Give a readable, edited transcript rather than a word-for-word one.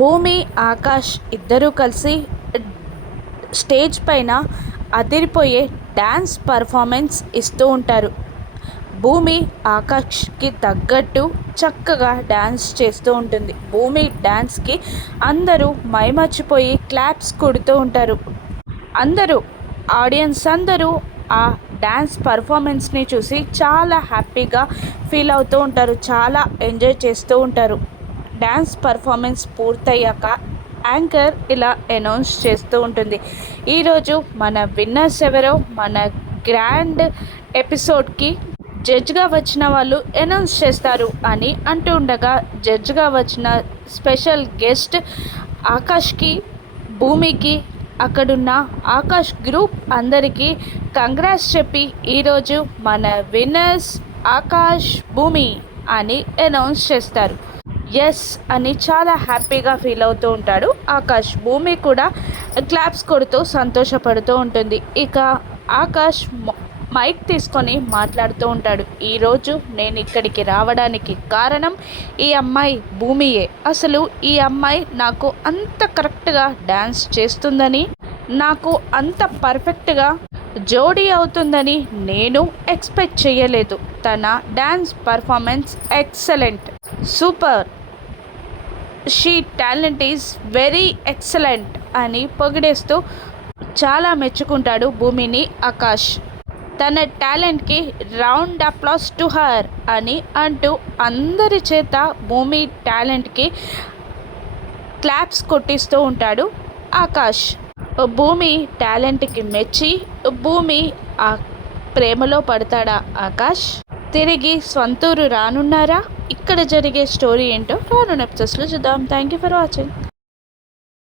భూమి, ఆకాష్ ఇద్దరూ కలిసి స్టేజ్ పైన అదిరిపోయే డ్యాన్స్ పర్ఫార్మెన్స్ ఇస్తూ ఉంటారు. భూమి ఆకాష్కి తగ్గట్టు చక్కగా డ్యాన్స్ చేస్తూ ఉంటుంది. భూమి డ్యాన్స్కి అందరూ మైమర్చిపోయి క్లాప్స్ కొడుతూ ఉంటారు. అందరూ ఆడియన్స్ అందరూ ఆ డ్యాన్స్ పర్ఫార్మెన్స్ని చూసి చాలా హ్యాపీగా ఫీల్ అవుతూ ఉంటారు. చాలా ఎంజాయ్ చేస్తూ ఉంటారు. డ్యాన్స్ పర్ఫార్మెన్స్ పూర్తయ్యాక యాంకర్ ఇలా అనౌన్స్ చేస్తూ ఉంటుంది, ఈరోజు మన విన్నర్స్ ఎవరో మన గ్రాండ్ ఎపిసోడ్కి జడ్జ్గా వచ్చిన వాళ్ళు అనౌన్స్ చేస్తారు అని అంటూ ఉండగా, జడ్జ్గా వచ్చిన స్పెషల్ గెస్ట్ ఆకాష్కి, భూమికి, అక్కడున్న ఆకాష్ గ్రూప్ అందరికీ కంగ్రాట్స్ చెప్పి ఈరోజు మన విన్నర్స్ ఆకాష్, భూమి అని అనౌన్స్ చేస్తారు. ఎస్ అని చాలా హ్యాపీగా ఫీల్ అవుతూ ఉంటాడు ఆకాష్. భూమి కూడా క్లాప్స్ కొడుతూ సంతోషపడుతూ ఉంటుంది. ఇక ఆకాష్ మైక్ తీసుకొని మాట్లాడుతూ ఉంటాడు, ఈరోజు నేను ఇక్కడికి రావడానికి కారణం ఈ అమ్మాయి భూమియే. అసలు ఈ అమ్మాయి నాకు అంత కరెక్ట్గా డ్యాన్స్ చేస్తుందని, నాకు అంత పర్ఫెక్ట్గా జోడీ అవుతుందని నేను ఎక్స్పెక్ట్ చేయలేదు. తన dance performance excellent, super, she talent is very excellent అని పొగిడేస్తూ చాలా మెచ్చుకుంటాడు భూమిని ఆకాష్. తన టాలెంట్కి రౌండ్ అప్లాస్ టు హర్ అని అంటూ అందరి చేత భూమి టాలెంట్కి క్లాప్స్ కొట్టిస్తూ ఉంటాడు ఆకాష్. భూమి టాలెంట్కి మెచ్చి భూమి ఆ ప్రేమలో పడతాడా ఆకాష్? తిరిగి సొంతూరు రానున్నారా? ఇక్కడ జరిగే స్టోరీ ఏంటో రానున్న ఎపిసోడ్స్లో చూద్దాం. Thank you for watching.